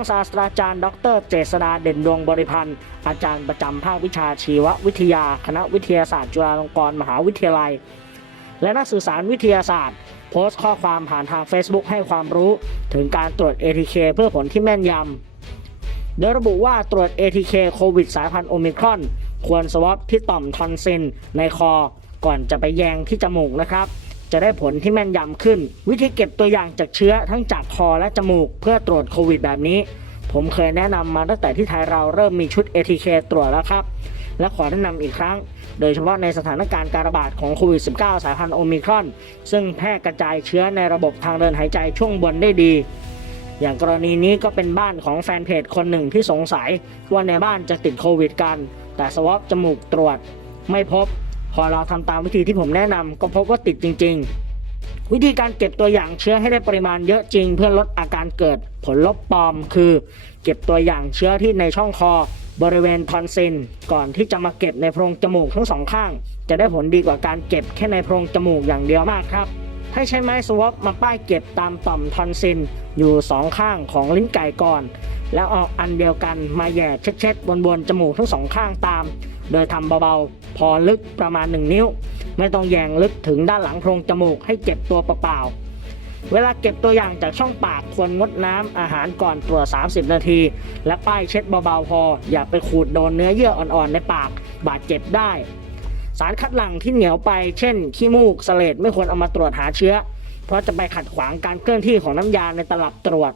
อาจารย์ ดร เจษดาเด่นดวงบริพันธ์ อาจารย์ประจำภาควิชาชีววิทยา คณะวิทยาศาสตร์ จุฬาลงกรณ์มหาวิทยาลัย และนักสื่อสารวิทยาศาสตร์ โพสต์ข้อความผ่านทาง Facebook ให้ความรู้ถึงการตรวจ ATK เพื่อผลที่แม่นยำโดยระบุว่าตรวจ ATK โควิดสายพันธุ์โอมิครอน ควรสวอปที่ต่อมทอนซิลในคอ ก่อนจะไปแยงที่จมูกนะครับ จะได้ผลที่แม่นยำขึ้น วิธีเก็บตัวอย่างจากเชื้อทั้งจากคอและจมูก เพื่อตรวจโควิดแบบนี้ ผมเคยแนะนำมาตั้งแต่ที่ไทยเราเริ่มมีชุด ATK ตรวจแล้วครับ และขอแนะนำอีกครั้ง โดยเฉพาะในสถานการณ์การระบาดของโควิด -19 สายพันธุ์โอมิครอน ซึ่งแพร่กระจายเชื้อในระบบทางเดินหายใจช่วงบนได้ดีอย่างกรณีนี้ก็เป็นบ้านของแฟนเพจคนหนึ่งที่สงสัยว่าในบ้านจะติดโควิดกัน แต่สวอปจมูกตรวจไม่พบ พอเราทำตามวิธีที่ผมแนะนำก็พบว่าติดจริง ๆ วิธีการเก็บตัวอย่างเชื้อให้ได้ปริมาณเยอะจริง เพื่อลดอาการเกิดผลลบปลอม คือ เก็บตัวอย่างเชื้อที่ในช่องคอบริเวณทอนซิลก่อนที่จะมาเก็บในโพรงจมูกทั้งสองข้าง จะได้ผลดีกว่าการเก็บแค่ในโพรงจมูกอย่างเดียวมากครับ ให้ใช้ไม้สวอปมาป้ายเก็บตามต่อมทอนซิลอยู่สองข้างของลิ้นไก่ก่อน แล้วเอาอันเดียวกันมาแย่เช็ดๆบนๆจมูกทั้งสองข้างตาม โดยทำเบาๆ พอลึกประมาณ 1 นิ้ว ไม่ต้องแยงลึกถึงด้านหลังโพรงจมูกให้เก็บตัวเปล่าๆ เวลาเก็บตัวอย่างจากช่องปากควรงดน้ำอาหารก่อนตรวจ 30 นาที และป้ายเช็ดเบาๆพอ อย่าไปขูดโดนเนื้อเยื่ออ่อนๆในปากบาดเจ็บได้ สารคัดหลั่งที่เหนียวไปเช่นขี้มูกสเลดไม่ควรเอามาตรวจหาเชื้อ เพราะจะไปขัดขวางการเคลื่อนที่ของน้ำยาในตลับตรวจ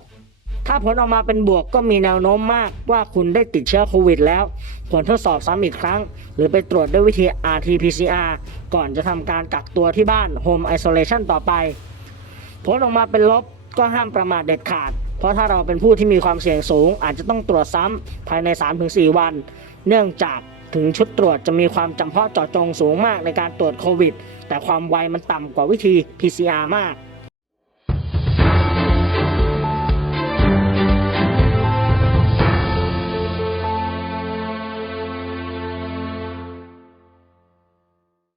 ถ้าผลออกมาเป็นบวกก็มีแนวโน้มมากว่าคุณได้ติดเชื้อโควิดแล้วควรทดสอบซ้ำอีกครั้ง หรือไปตรวจด้วยวิธี RT-PCR ก่อนจะทำการกักตัวที่บ้าน Home Isolation ต่อไป ผลออกมาเป็นลบก็ห้ามประมาทเด็ดขาด เพราะถ้าเราเป็นผู้ที่มีความเสี่ยงสูง อาจจะต้องตรวจซ้ำภายใน 3-4 วัน เนื่องจากถึงชุดตรวจจะมีความจำเพาะเจาะจงสูงมากในการตรวจโควิด แต่ความไวมันต่ำกว่าวิธี PCR มาก